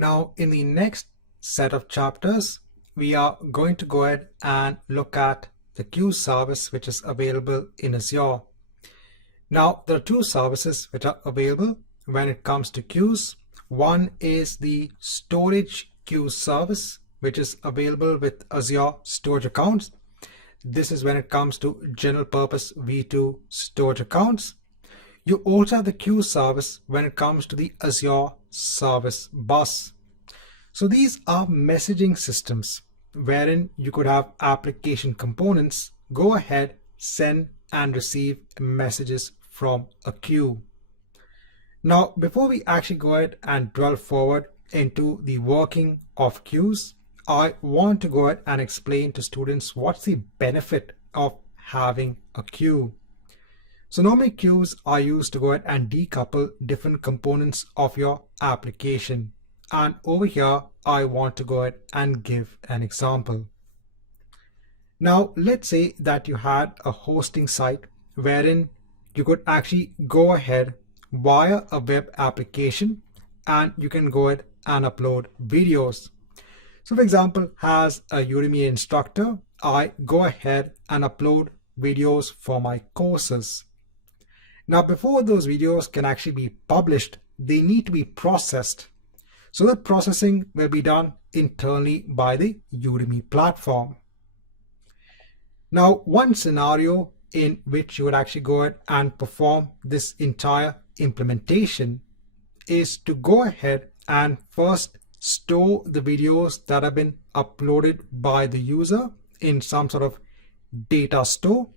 Now, in the next set of chapters, we are going to go ahead and look at the queue service which is available in Azure. Now, there are two services which are available when it comes to queues. One is the Storage Queue service, which is available with Azure Storage accounts. This is when it comes to general purpose V2 storage accounts. You also have the queue service when it comes to the Azure Service Bus. So these are messaging systems wherein you could have application components go ahead, send and receive messages from a queue. Now, before we actually go ahead and delve forward into the working of queues, I want to go ahead and explain to students what's the benefit of having a queue. So normally queues are used to go ahead and decouple different components of your application. And over here, I want to go ahead and give an example. Now, let's say that you had a hosting site wherein you could actually go ahead via a web application and you can go ahead and upload videos. So for example, as a Udemy instructor, I go ahead and upload videos for my courses. Now, before those videos can actually be published, they need to be processed. So the processing will be done internally by the Udemy platform. Now, one scenario in which you would actually go ahead and perform this entire implementation is to go ahead and first store the videos that have been uploaded by the user in some sort of data store.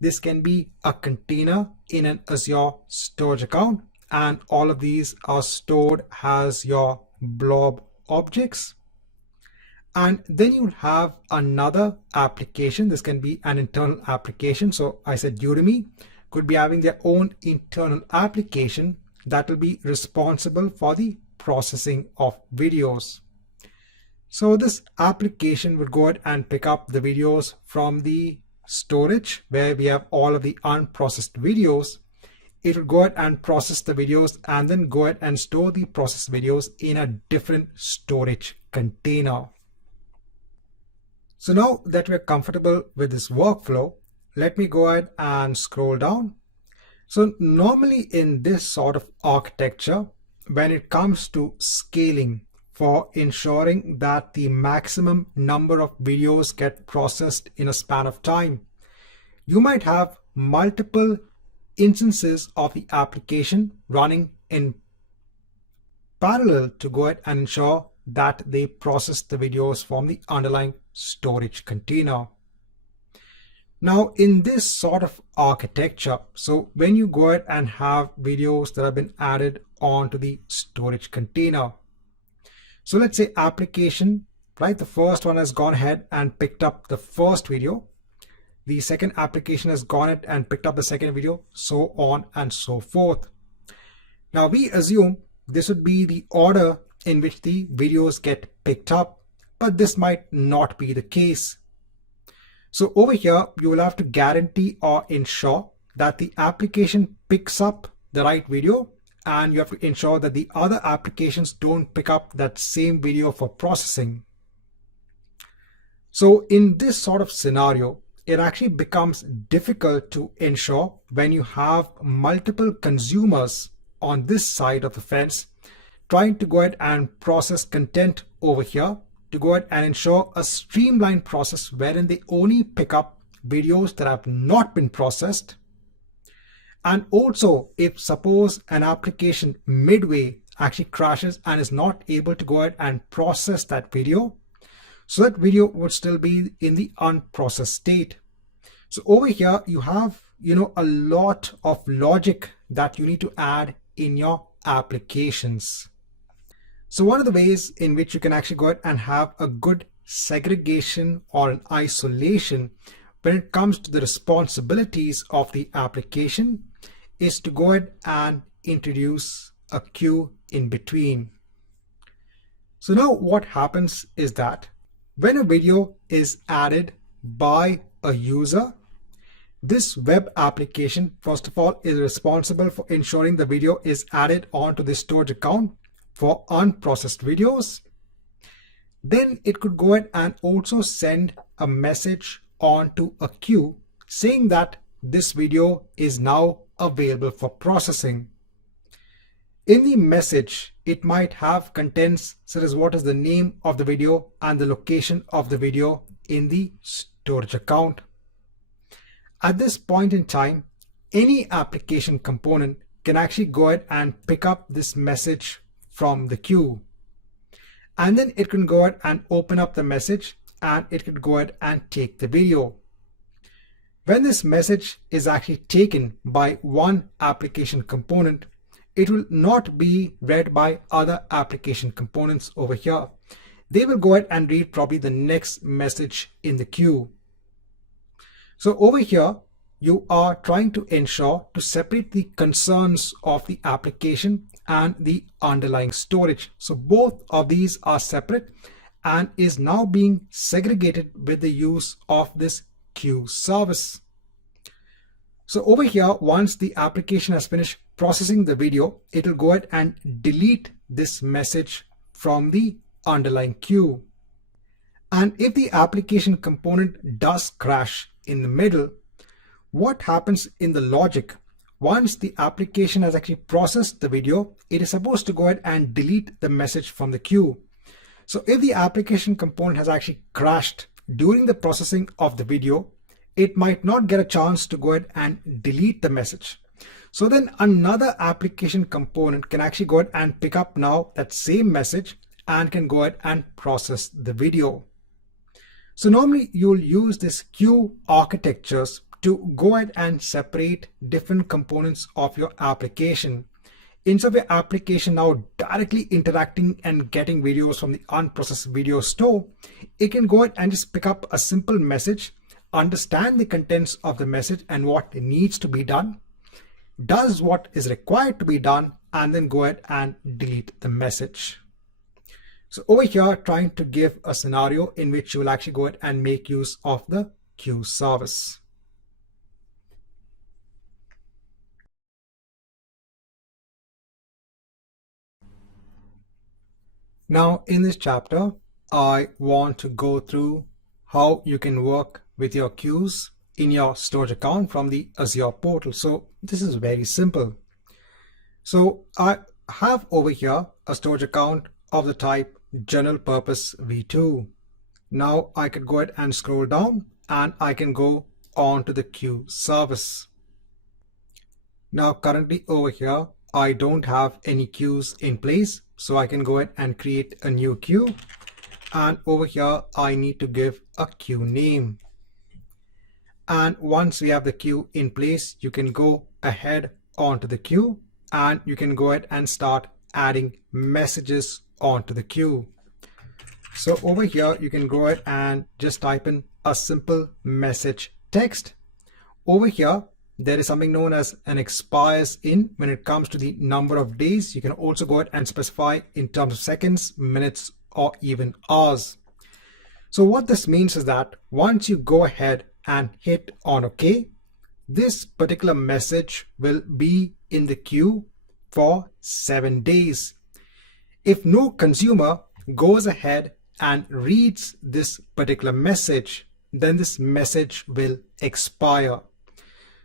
This can be a container in an Azure storage account, and all of these are stored as your blob objects. And then you have another application. This can be an internal application. So I said Udemy could be having their own internal application that will be responsible for the processing of videos. So this application would go ahead and pick up the videos from the storage where we have all of the unprocessed videos. It will go ahead and process the videos and then go ahead and store the processed videos in a different storage container. So now that we're comfortable with this workflow, let me go ahead and scroll down. So normally in this sort of architecture, when it comes to scaling for ensuring that the maximum number of videos get processed in a span of time, you might have multiple instances of the application running in parallel to go ahead and ensure that they process the videos from the underlying storage container. Now, in this sort of architecture, so when you go ahead and have videos that have been added onto the storage container, so let's say application, right? The first one has gone ahead and picked up the first video. The second application has gone ahead and picked up the second video, so on and so forth. Now we assume this would be the order in which the videos get picked up, but this might not be the case. So over here, you will have to guarantee or ensure that the application picks up the right video, and you have to ensure that the other applications don't pick up that same video for processing. So in this sort of scenario, it actually becomes difficult to ensure when you have multiple consumers on this side of the fence trying to go ahead and process content over here, to go ahead and ensure a streamlined process wherein they only pick up videos that have not been processed. And also, if suppose an application midway actually crashes and is not able to go ahead and process that video, so that video would still be in the unprocessed state. So over here, you have, a lot of logic that you need to add in your applications. So one of the ways in which you can actually go ahead and have a good segregation or an isolation when it comes to the responsibilities of the application is to go ahead and introduce a queue in between. So now what happens is that when a video is added by a user, this web application, first of all, is responsible for ensuring the video is added onto the storage account for unprocessed videos. Then it could go ahead and also send a message onto a queue saying that this video is now available for processing. In the message, it might have contents such as what is the name of the video and the location of the video in the storage account. At this point in time, any application component can actually go ahead and pick up this message from the queue. And then it can go ahead and open up the message and it could go ahead and take the video. When this message is actually taken by one application component, it will not be read by other application components over here. They will go ahead and read probably the next message in the queue. So over here, you are trying to ensure to separate the concerns of the application and the underlying storage. So both of these are separate and is now being segregated with the use of this queue service. So over here, once the application has finished processing the video, it will go ahead and delete this message from the underlying queue. And if the application component does crash in the middle, what happens in the logic? Once the application has actually processed the video, it is supposed to go ahead and delete the message from the queue. So if the application component has actually crashed during the processing of the video, it might not get a chance to go ahead and delete the message. So then another application component can actually go ahead and pick up now that same message and can go ahead and process the video. So normally you'll use this queue architectures to go ahead and separate different components of your application. Instead of your application now directly interacting and getting videos from the unprocessed video store, it can go ahead and just pick up a simple message, understand the contents of the message and what needs to be done, does what is required to be done, and then go ahead and delete the message. So over here, trying to give a scenario in which you will actually go ahead and make use of the queue service. Now in this chapter, I want to go through how you can work with your queues in your storage account from the Azure portal. So this is very simple. So I have over here a storage account of the type general purpose v2. Now I could go ahead and scroll down and I can go on to the queue service. Now currently over here, I don't have any queues in place, so I can go ahead and create a new queue. And over here, I need to give a queue name. And once we have the queue in place, you can go ahead onto the queue and you can go ahead and start adding messages onto the queue. So over here, you can go ahead and just type in a simple message text. Over here, there is something known as an expires in when it comes to the number of days. You can also go ahead and specify in terms of seconds, minutes, or even hours. So what this means is that once you go ahead and hit on OK, this particular message will be in the queue for 7 days. If no consumer goes ahead and reads this particular message, then this message will expire.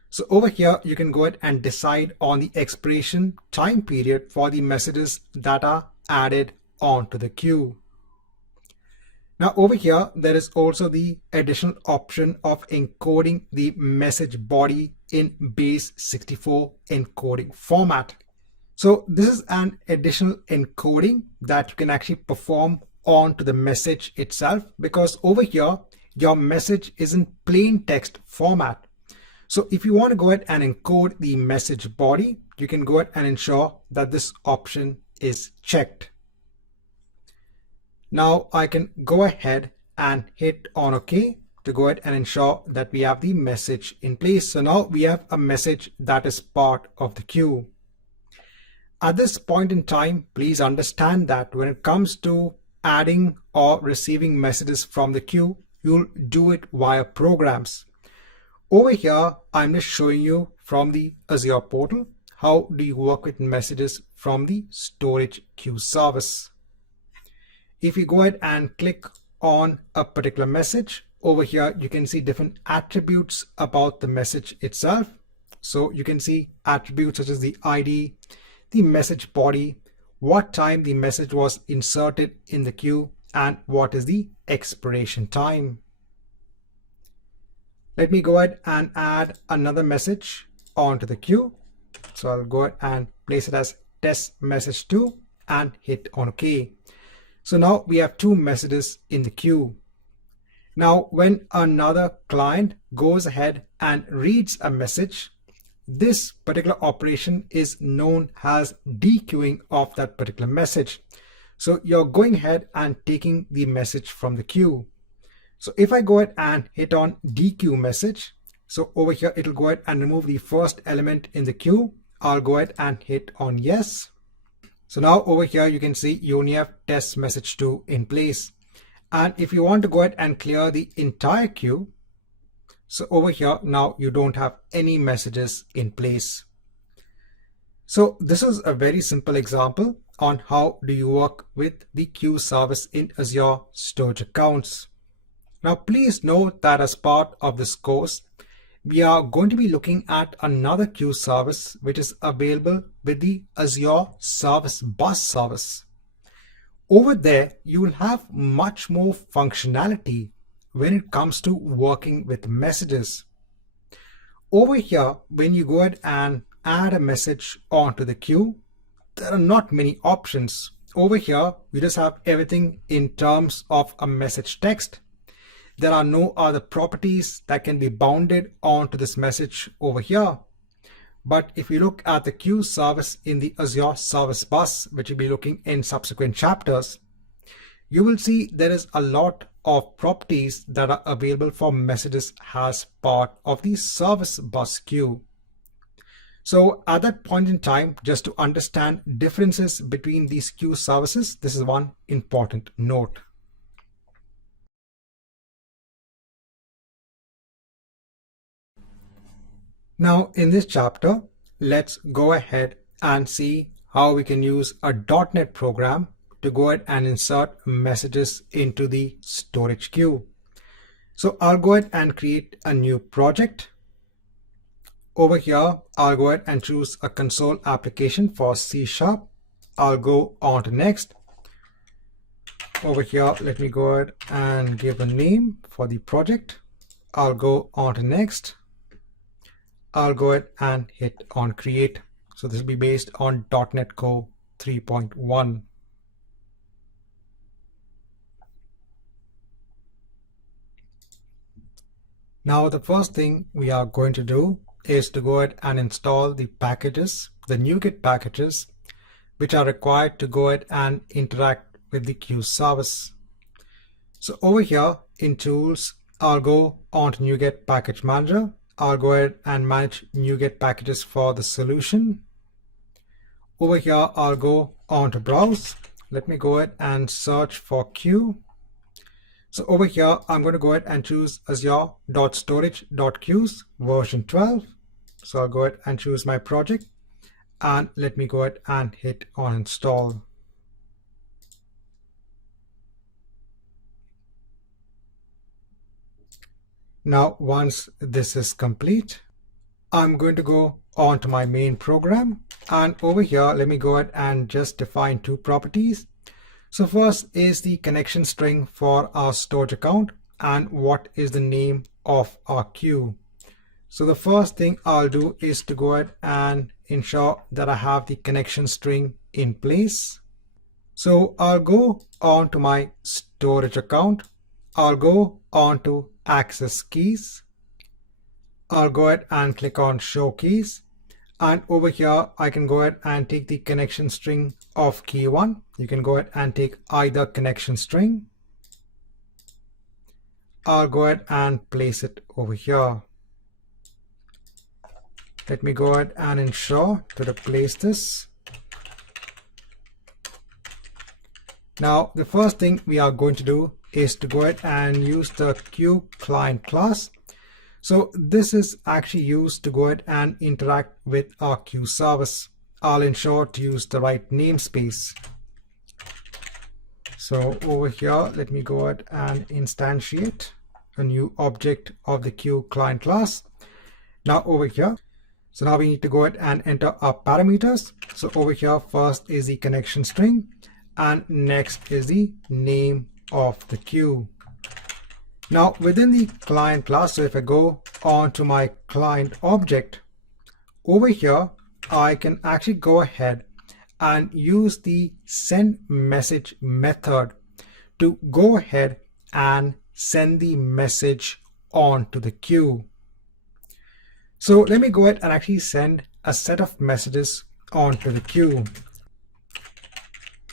So over here, you can go ahead and decide on the expiration time period for the messages that are added onto the queue. Now over here, there is also the additional option of encoding the message body in base 64 encoding format. So this is an additional encoding that you can actually perform onto the message itself, because over here, your message is in plain text format. So if you want to go ahead and encode the message body, you can go ahead and ensure that this option is checked. Now I can go ahead and hit on OK to go ahead and ensure that we have the message in place. So now we have a message that is part of the queue. At this point in time, please understand that when it comes to adding or receiving messages from the queue, you'll do it via programs. Over here, I'm just showing you from the Azure portal how do you work with messages from the storage queue service. If you go ahead and click on a particular message, over here you can see different attributes about the message itself. So you can see attributes such as the ID, the message body, what time the message was inserted in the queue, and what is the expiration time. Let me go ahead and add another message onto the queue. So I'll go ahead and place it as test message 2 and hit on OK. So now we have two messages in the queue. Now when another client goes ahead and reads a message, this particular operation is known as dequeuing of that particular message. So you're going ahead and taking the message from the queue. So if I go ahead and hit on dequeue message, so over here it'll go ahead and remove the first element in the queue. I'll go ahead and hit on yes. So now over here you can see you only have test message 2 in place. And if you want to go ahead and clear the entire queue, so over here now you don't have any messages in place. So this is a very simple example on how do you work with the queue service in Azure Storage accounts. Now please note that as part of this course, we are going to be looking at another queue service which is available with the Azure Service Bus service. Over there, you will have much more functionality when it comes to working with messages. Over here, when you go ahead and add a message onto the queue, there are not many options. Over here, you just have everything in terms of a message text. There are no other properties that can be bounded onto this message over here. But if you look at the queue service in the Azure Service Bus, which you'll be looking in subsequent chapters, you will see there is a lot of properties that are available for messages as part of the Service Bus queue. So at that point in time, just to understand differences between these queue services, this is one important note. Now in this chapter, let's go ahead and see how we can use a .NET program to go ahead and insert messages into the storage queue. So I'll go ahead and create a new project. Over here, I'll go ahead and choose a console application for C#. I'll go on to next. Over here, let me go ahead and give a name for the project. I'll go on to next. I'll go ahead and hit on create. So this will be based on .NET Core 3.1. Now the first thing we are going to do is to go ahead and install the packages, the NuGet packages, which are required to go ahead and interact with the queue service. So over here in tools, I'll go on to NuGet package manager. I'll go ahead and manage NuGet packages for the solution. Over here, I'll go on to browse. Let me go ahead and search for queue. So over here, I'm going to go ahead and choose azure.storage.queues version 12. So I'll go ahead and choose my project and let me go ahead and hit on install. Now, once this is complete, I'm going to go on to my main program. And over here, let me go ahead and just define two properties. So first is the connection string for our storage account and what is the name of our queue. So the first thing I'll do is to go ahead and ensure that I have the connection string in place. So I'll go on to my storage account. I'll go on to access keys. I'll go ahead and click on show keys. And over here, I can go ahead and take the connection string of key 1. You can go ahead and take either connection string. I'll go ahead and place it over here. Let me go ahead and ensure to replace this. Now, the first thing we are going to do is to go ahead and use the queue client class. So this is actually used to go ahead and interact with our queue service. I'll ensure to use the right namespace. So over here, let me go ahead and instantiate a new object of the queue client class. Now over here, so now we need to go ahead and enter our parameters. So over here, first is the connection string, and next is the name of the queue. Now within the client class, so if I go on to my client object, over here, I can actually go ahead and use the send message method to go ahead and send the message on to the queue. So let me go ahead and actually send a set of messages onto the queue.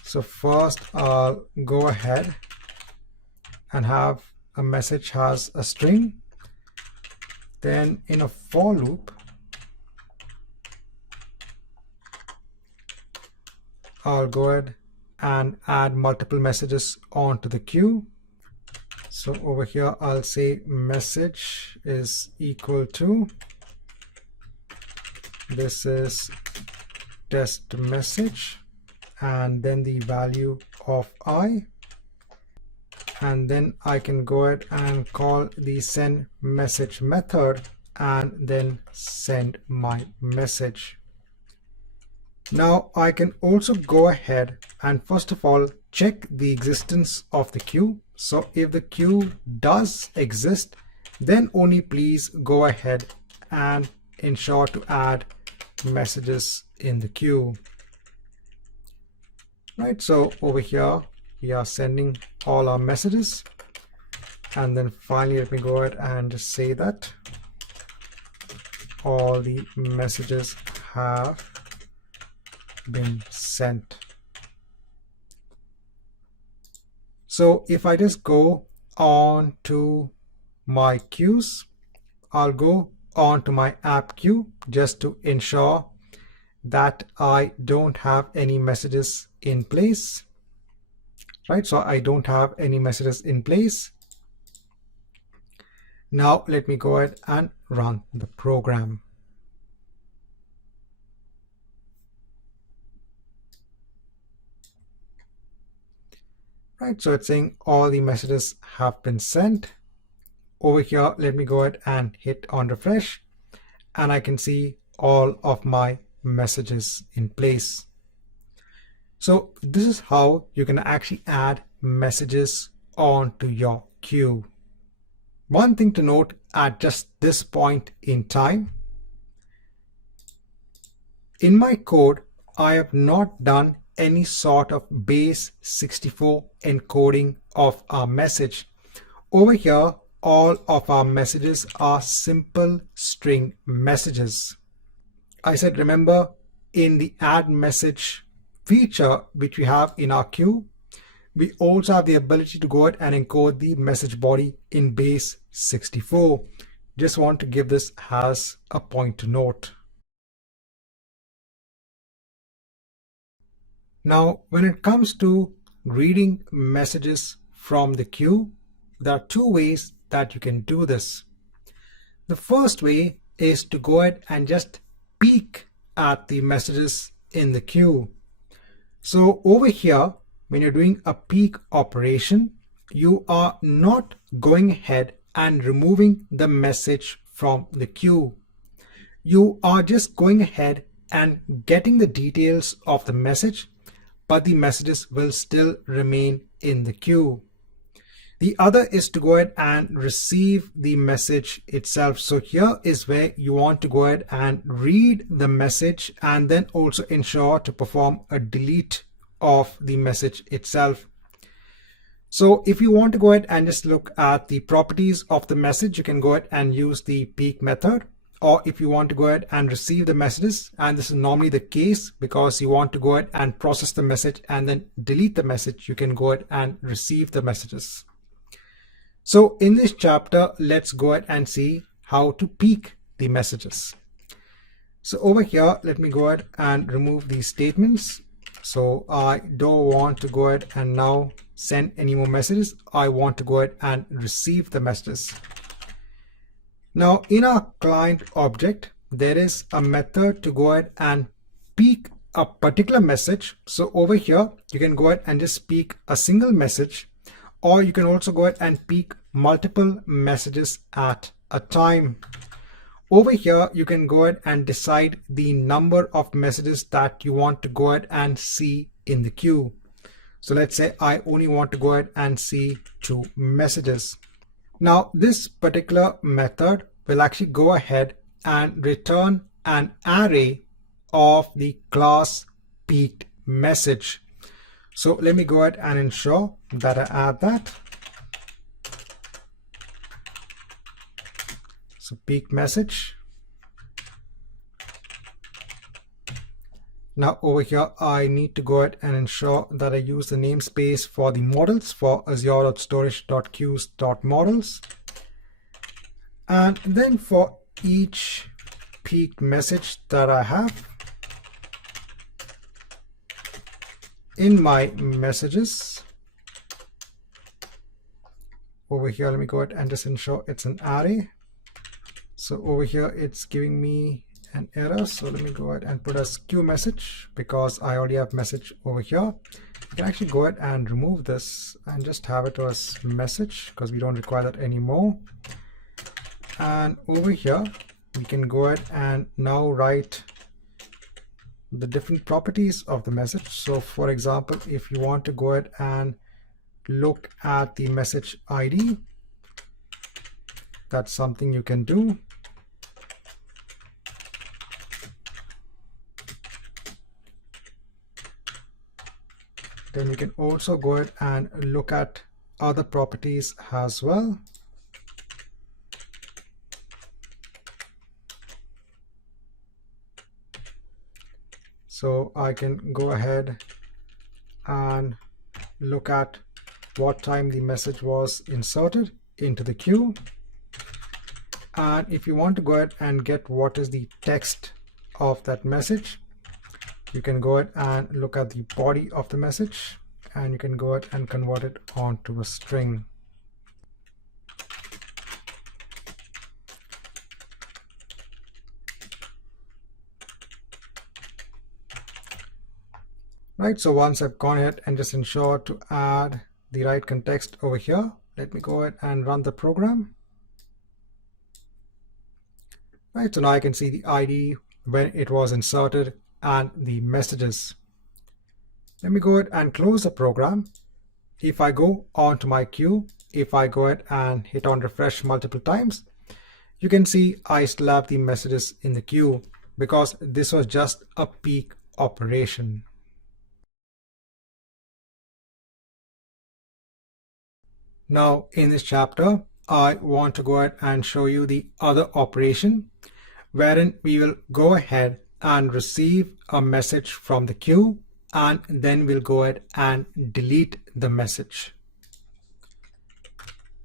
So first I'll go ahead and have a message has a string. Then in a for loop, I'll go ahead and add multiple messages onto the queue. So over here, I'll say message is equal to, this is test message, and then the value of I, and then I can go ahead and call the send message method and then send my message. Now I can also go ahead and first of all check the existence of the queue. So if the queue does exist, then only please go ahead and ensure to add messages in the queue. Right, so over here we are sending all our messages, and then finally let me go ahead and just say that all the messages have been sent. So if I just go on to my queues, I'll go on to my app queue just to ensure that I don't have any messages in place. Right, so I don't have any messages in place. Now let me go ahead and run the program. Right, so it's saying all the messages have been sent. Over here, let me go ahead and hit on refresh, and I can see all of my messages in place. So this is how you can actually add messages onto your queue. One thing to note at just this point in time, in my code, I have not done any sort of base 64 encoding of our message. Over here, all of our messages are simple string messages. I said, remember, in the add message feature which we have in our queue, we also have the ability to go ahead and encode the message body in base 64. Just want to give this as a point to note. Now, when it comes to reading messages from the queue, there are two ways that you can do this. The first way is to go ahead and just peek at the messages in the queue. So over here, when you're doing a peek operation, you are not going ahead and removing the message from the queue. You are just going ahead and getting the details of the message, but the messages will still remain in the queue. The other is to go ahead and receive the message itself. So here is where you want to go ahead and read the message and then also ensure to perform a delete of the message itself. So if you want to go ahead and just look at the properties of the message, you can go ahead and use the peek method. Or if you want to go ahead and receive the messages, and this is normally the case because you want to go ahead and process the message and then delete the message, you can go ahead and receive the messages. So in this chapter, let's go ahead and see how to peek the messages. So over here, let me go ahead and remove these statements. So I don't want to go ahead and now send any more messages. I want to go ahead and receive the messages. Now in our client object, there is a method to go ahead and peek a particular message. So over here, you can go ahead and just peek a single message, or you can also go ahead and peek multiple messages at a time. Over here, you can go ahead and decide the number of messages that you want to go ahead and see in the queue. So let's say I only want to go ahead and see 2 messages. Now this particular method will actually go ahead and return an array of the class peeked message. So let me go ahead and ensure that I add that. So peeked message. Now over here, I need to go ahead and ensure that I use the namespace for the models for azure.storage.queues.models. And then for each peeked message that I have in my messages, over here, let me go ahead and just ensure it's an array. So over here, it's giving me an error. So let me go ahead and put as queue message because I already have message over here. You can actually go ahead and remove this and just have it as message because we don't require that anymore. And over here, we can go ahead and now write the different properties of the message. So for example, if you want to go ahead and look at the message ID, that's something you can do. Then you can also go ahead and look at other properties as well. So I can go ahead and look at what time the message was inserted into the queue. And if you want to go ahead and get what is the text of that message, you can go ahead and look at the body of the message, and you can go ahead and convert it onto a string. Right, so once I've gone ahead and just ensure to add the right context over here, let me go ahead and run the program. Right, so now I can see the ID when it was inserted and the messages. Let me go ahead and close the program. If I go onto my queue, if I go ahead and hit on refresh multiple times, you can see I still have the messages in the queue because this was just a peek operation. Now in this chapter, I want to go ahead and show you the other operation wherein we will go ahead and receive a message from the queue, and then we'll go ahead and delete the message.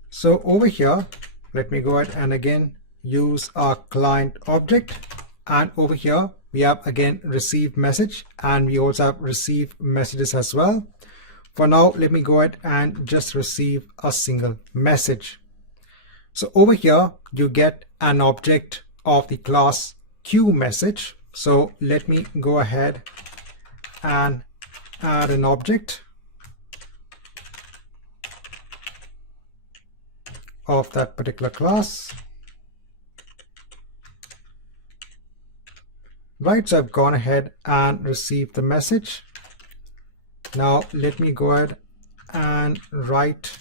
So over here, let me go ahead and again use our client object, and over here we have again received message, and we also have received messages as well. For now, let me go ahead and just receive a single message. So over here you get an object of the class queue message. So let me go ahead and add an object of that particular class. Right, so I've gone ahead and received the message. Now let me go ahead and write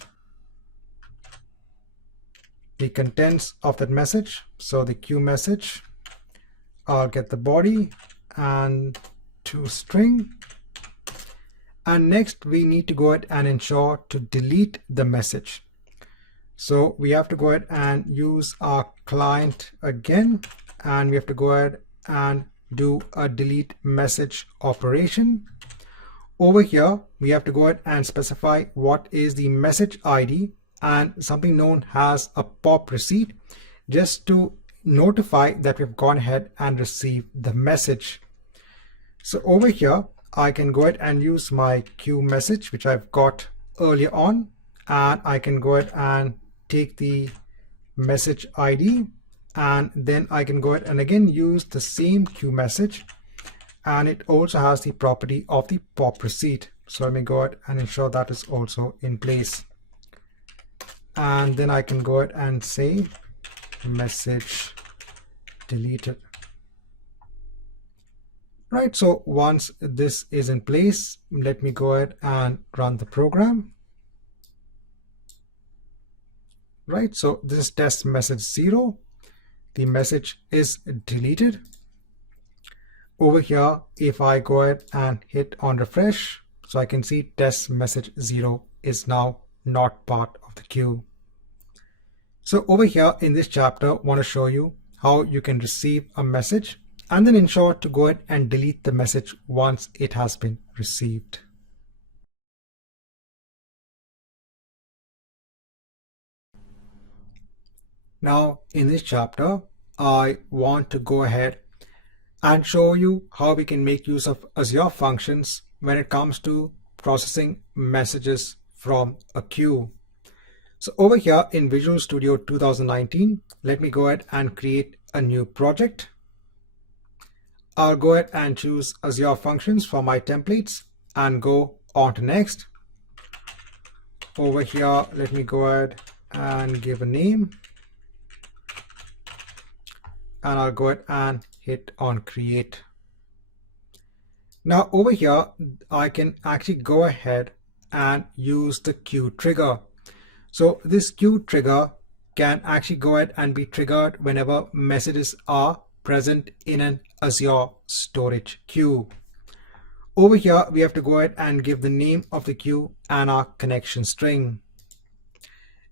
the contents of that message. So the queue message, I'll get the body and to string. And next we need to go ahead and ensure to delete the message. So we have to go ahead and use our client again, and we have to go ahead and do a delete message operation. Over here, we have to go ahead and specify what is the message ID and something known as a pop receipt, just to notify that we've gone ahead and received the message. So over here, I can go ahead and use my queue message, which I've got earlier on, and I can go ahead and take the message ID and then I can go ahead and again use the same queue message, and it also has the property of the pop receipt. So let me go ahead and ensure that is also in place. And then I can go ahead and say message deleted. Right, so once this is in place, let me go ahead and run the program. Right, so this is test message 0. The message is deleted. Over here, if I go ahead and hit on refresh, so I can see test message 0 is now not part of the queue. So over here in this chapter, I want to show you how you can receive a message and then ensure to go ahead and delete the message once it has been received. Now in this chapter, I want to go ahead and show you how we can make use of Azure Functions when it comes to processing messages from a queue. So over here in Visual Studio 2019, let me go ahead and create a new project. I'll go ahead and choose Azure Functions for my templates and go on to next. Over here, let me go ahead and give a name. And I'll go ahead and hit on create. Now over here, I can actually go ahead and use the queue trigger. So this queue trigger can actually go ahead and be triggered whenever messages are present in an Azure Storage Queue. Over here, we have to go ahead and give the name of the queue and our connection string.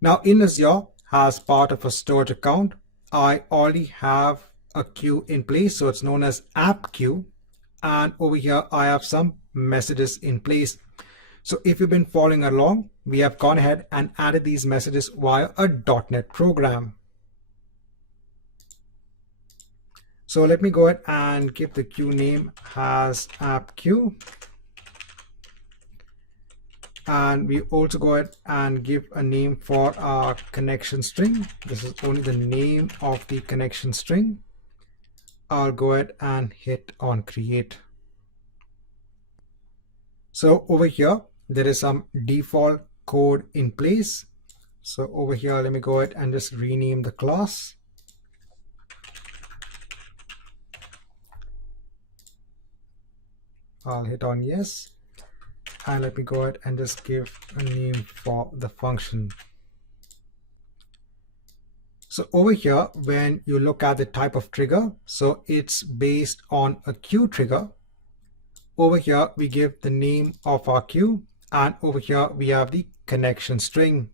Now in Azure, as part of a storage account, I already have a queue in place, so it's known as app queue. And over here, I have some messages in place. So if you've been following along, we have gone ahead and added these messages via a .NET program. So let me go ahead and give the queue name as app queue. And we also go ahead and give a name for our connection string. This is only the name of the connection string. I'll go ahead and hit on create. So over here, there is some default code in place. So over here, let me go ahead and just rename the class. I'll hit on yes. And let me go ahead and just give a name for the function. So over here, when you look at the type of trigger, so it's based on a queue trigger. Over here, we give the name of our queue, and over here, we have the connection string.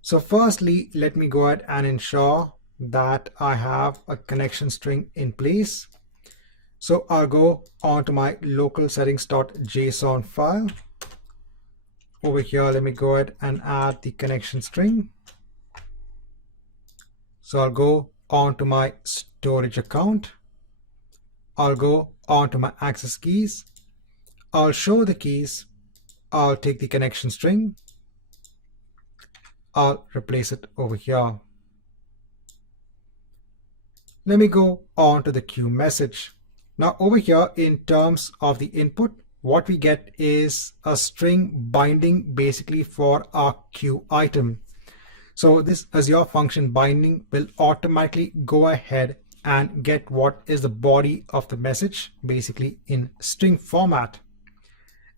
So firstly, let me go ahead and ensure that I have a connection string in place. So I'll go on to my local settings.json file. Over here, let me go ahead and add the connection string. So I'll go on to my storage account. I'll go on to my access keys. I'll show the keys. I'll take the connection string. I'll replace it over here. Let me go on to the queue message. Now over here, in terms of the input, what we get is a string binding basically for our queue item. So this Azure function binding will automatically go ahead and get what is the body of the message, basically in string format.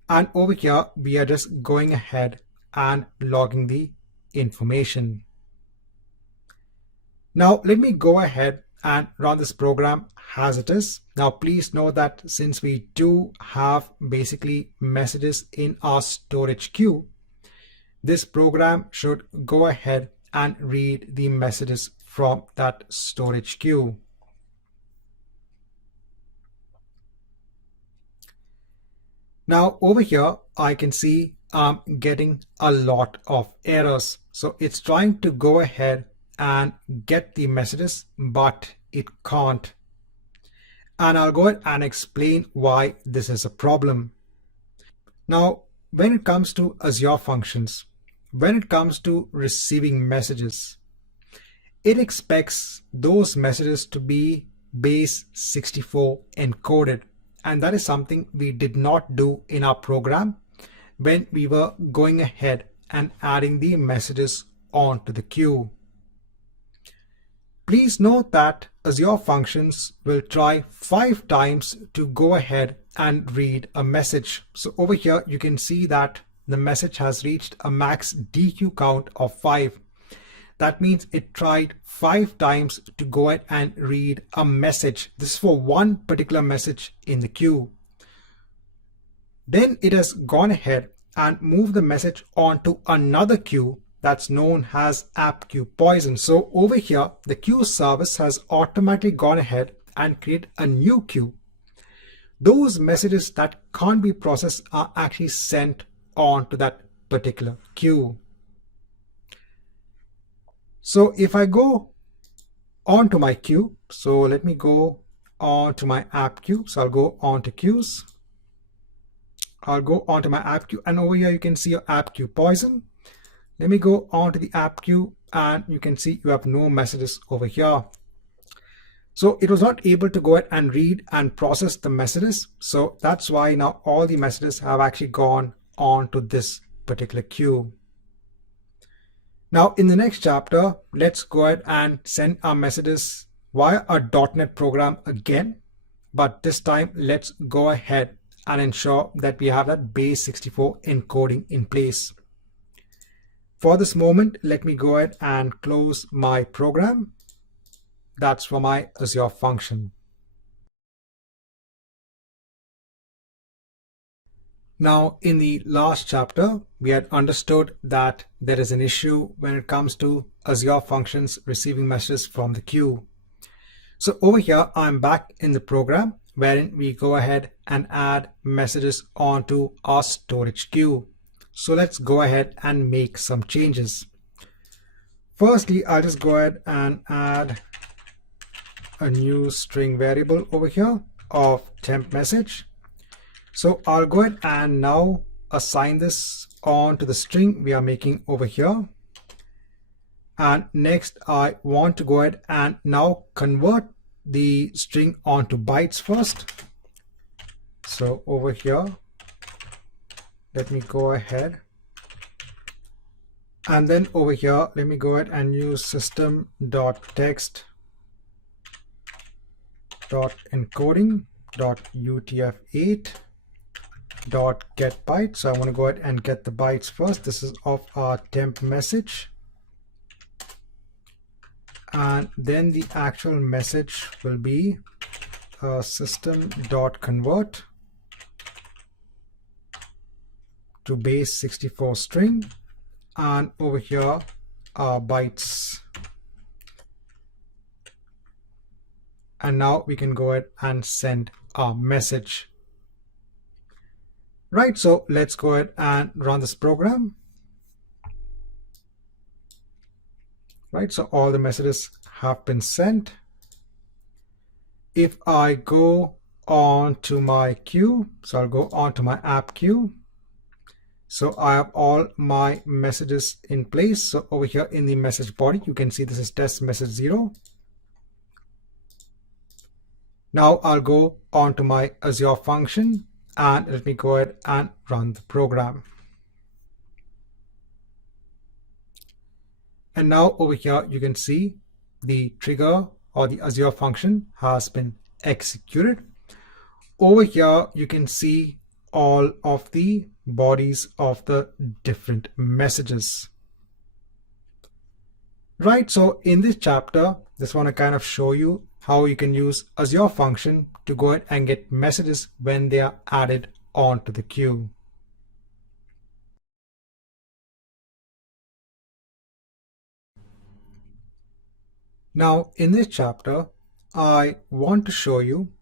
And over here, we are just going ahead and logging the information. Now let me go ahead and run this program as it is. Now please note that since we do have basically messages in our storage queue, this program should go ahead and read the messages from that storage queue. Now over here, I can see I'm getting a lot of errors. So it's trying to go ahead and get the messages, but it can't. And I'll go ahead and explain why this is a problem. Now, when it comes to Azure Functions, when it comes to receiving messages, it expects those messages to be base 64 encoded, and that is something we did not do in our program when we were going ahead and adding the messages onto the queue. Please note that Azure Functions will try 5 times to go ahead and read a message. So over here you can see that the message has reached a max DQ count of 5. That means it tried 5 times to go ahead and read a message. This is for one particular message in the queue. Then it has gone ahead and moved the message onto another queue that's known as app queue poison. So over here, the queue service has automatically gone ahead and created a new queue. Those messages that can't be processed are actually sent on to that particular queue. So if I go on to my queue, so let me go on to my app queue. So I'll go on to queues. I'll go on to my app queue, and over here you can see your app queue poison. Let me go on to the app queue, and you can see you have no messages over here. So it was not able to go ahead and read and process the messages. So that's why now all the messages have actually gone on to this particular queue. Now in the next chapter, let's go ahead and send our messages via a .NET program again. But this time, let's go ahead and ensure that we have that base 64 encoding in place. For this moment, let me go ahead and close my program. That's for my Azure function. Now, in the last chapter, we had understood that there is an issue when it comes to Azure functions receiving messages from the queue. So over here, I'm back in the program wherein we go ahead and add messages onto our storage queue. So let's go ahead and make some changes. Firstly, I'll just go ahead and add a new string variable over here of temp message. So I'll go ahead and now assign this on to the string we are making over here. And next, I want to go ahead and now convert the string onto bytes first. So over here, let me go ahead. And then over here, let me go ahead and use system.text.encoding.utf8.getByte. So I want to go ahead and get the bytes first. This is of our temp message. And then the actual message will be system.convert to base 64 string, and over here are bytes. And now we can go ahead and send our message. Right, so let's go ahead and run this program. Right, so all the messages have been sent. If I go on to my queue, so I'll go on to my app queue. So I have all my messages in place. So over here in the message body, you can see this is test message 0. Now I'll go on to my Azure function and let me go ahead and run the program. And now over here, you can see the trigger or the Azure function has been executed. Over here, you can see all of the bodies of the different messages. Right, so in this chapter, just want to kind of show you how you can use Azure function to go ahead and get messages when they are added onto the queue. Now in this chapter, I want to show you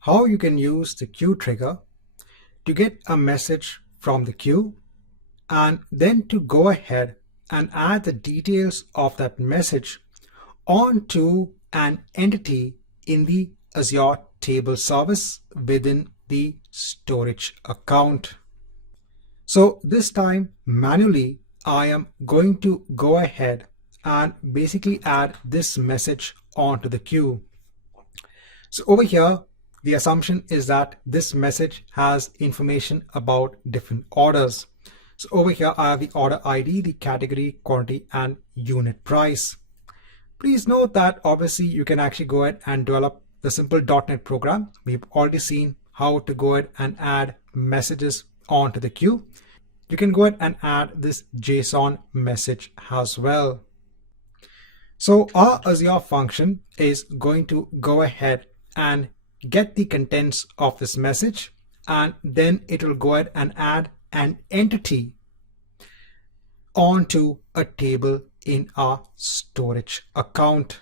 how you can use the queue trigger to get a message from the queue and then to go ahead and add the details of that message onto an entity in the Azure table service within the storage account. So this time manually, I am going to go ahead and basically add this message onto the queue. So over here, the assumption is that this message has information about different orders. So over here, I have the order ID, the category, quantity, and unit price. Please note that obviously you can actually go ahead and develop the simple .NET program. We've already seen how to go ahead and add messages onto the queue. You can go ahead and add this JSON message as well. So our Azure function is going to go ahead and get the contents of this message, and then it will go ahead and add an entity onto a table in our storage account.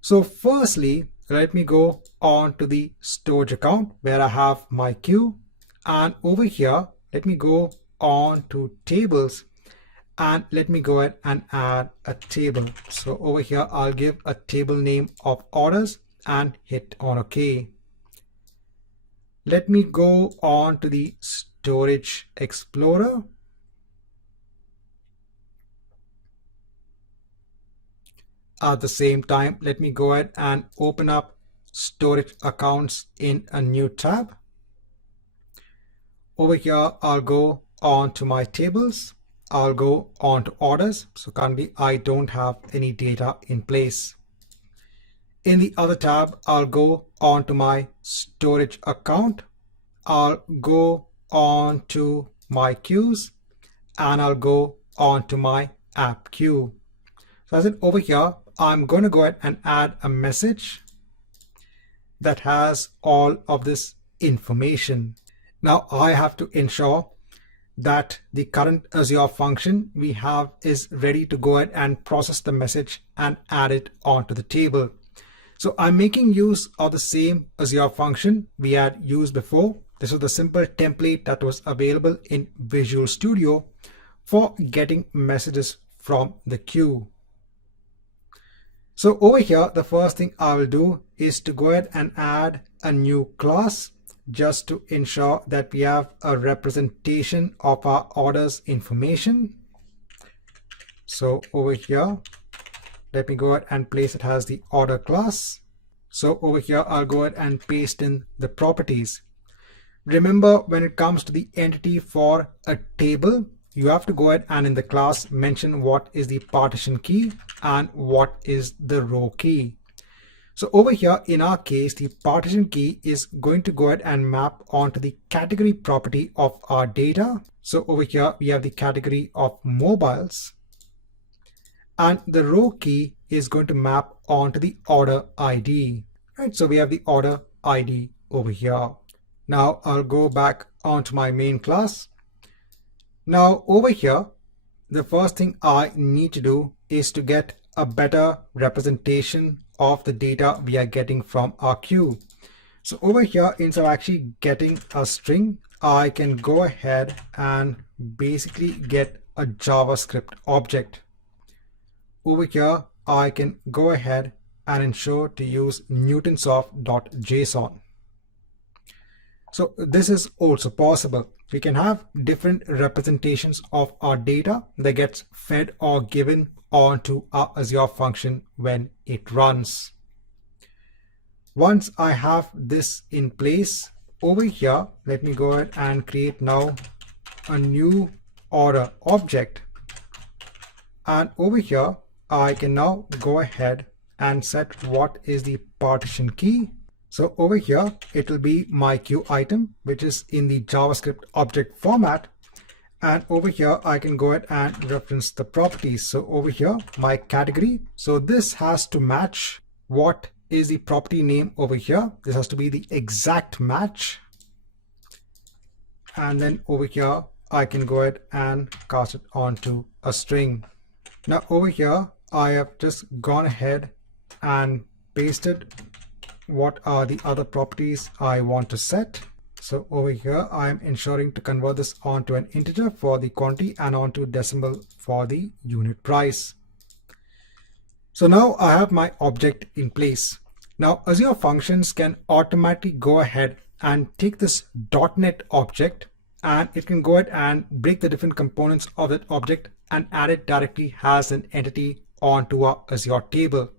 So firstly, let me go on to the storage account where I have my queue, and over here let me go on to tables and let me go ahead and add a table. So over here I'll give a table name of orders and hit on OK. Let me go on to the Storage Explorer. At the same time, let me go ahead and open up storage accounts in a new tab. Over here, I'll go on to my tables. I'll go on to orders. So currently, I don't have any data in place. In the other tab, I'll go on to my storage account. I'll go on to my queues, and I'll go on to my app queue. So as in over here, I'm going to go ahead and add a message that has all of this information. Now I have to ensure that the current Azure function we have is ready to go ahead and process the message and add it onto the table. So I'm making use of the same Azure function we had used before. This was the simple template that was available in Visual Studio for getting messages from the queue. So over here, the first thing I will do is to go ahead and add a new class just to ensure that we have a representation of our orders information. So over here, let me go ahead and place it as the order class. So over here, I'll go ahead and paste in the properties. Remember, when it comes to the entity for a table, you have to go ahead and in the class mention what is the partition key and what is the row key. So over here, in our case, the partition key is going to go ahead and map onto the category property of our data. So over here, we have the category of mobiles, and the row key is going to map onto the order ID. Right, so we have the order ID over here. Now I'll go back onto my main class. Now over here, the first thing I need to do is to get a better representation of the data we are getting from our queue. So over here, instead of actually getting a string, I can go ahead and basically get a JavaScript object. Over here, I can go ahead and ensure to use newtonsoft.json. So this is also possible. We can have different representations of our data that gets fed or given onto our Azure function when it runs. Once I have this in place, over here, let me go ahead and create now a new order object. And over here, I can now go ahead and set what is the partition key. So over here, it will be my queue item, which is in the JavaScript object format. And over here, I can go ahead and reference the properties. So over here, my category. So this has to match what is the property name over here. This has to be the exact match. And then over here, I can go ahead and cast it onto a string. Now over here, I have just gone ahead and pasted what are the other properties I want to set. So over here, I'm ensuring to convert this onto an integer for the quantity and onto decimal for the unit price. So now I have my object in place. Now Azure Functions can automatically go ahead and take this .NET object, and it can go ahead and break the different components of that object and add it directly as an entity onto our Azure table.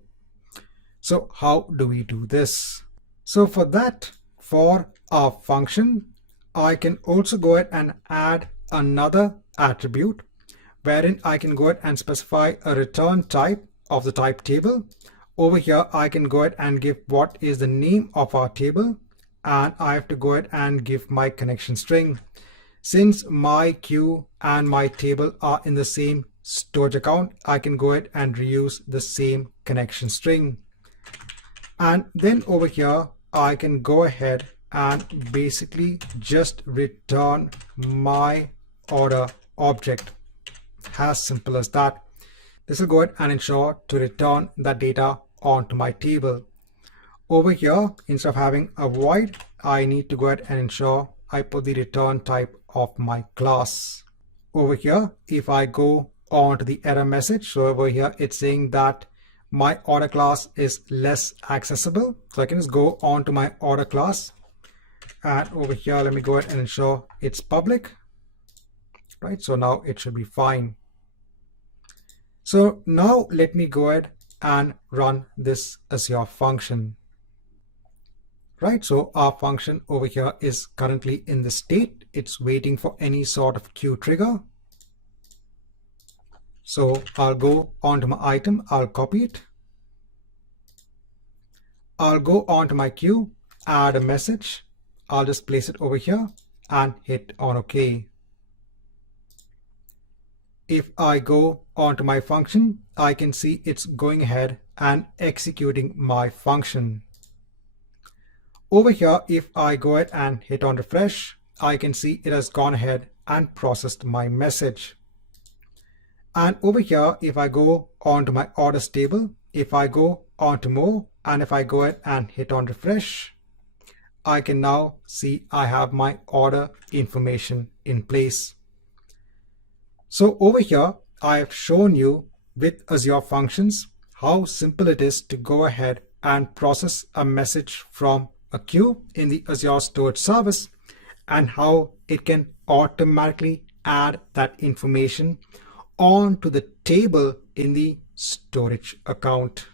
So how do we do this? So for that, for our function, I can also go ahead and add another attribute wherein I can go ahead and specify a return type of the type table. Over here, I can go ahead and give what is the name of our table, and I have to go ahead and give my connection string. Since my queue and my table are in the same storage account, I can go ahead and reuse the same connection string. And then over here, I can go ahead and basically just return my order object. As simple as that. This will go ahead and ensure to return that data onto my table. Over here, instead of having a void, I need to go ahead and ensure I put the return type of my class. Over here, if I go on to the error message, so over here it's saying that my order class is less accessible. So I can just go on to my order class, and over here, let me go ahead and ensure it's public. Right, so now it should be fine. So now let me go ahead and run this Azure function. Right, so our function over here is currently in the state. It's waiting for any sort of queue trigger. So I'll go onto my item, I'll copy it. I'll go onto my queue, add a message. I'll just place it over here and hit on OK. If I go onto my function, I can see it's going ahead and executing my function. Over here, if I go ahead and hit on refresh, I can see it has gone ahead and processed my message. And over here, if I go onto my orders table, if I go onto more, and if I go ahead and hit on refresh, I can now see I have my order information in place. So over here, I have shown you with Azure Functions how simple it is to go ahead and process a message from a queue in the Azure Storage Service, and how it can automatically add that information onto the table in the storage account.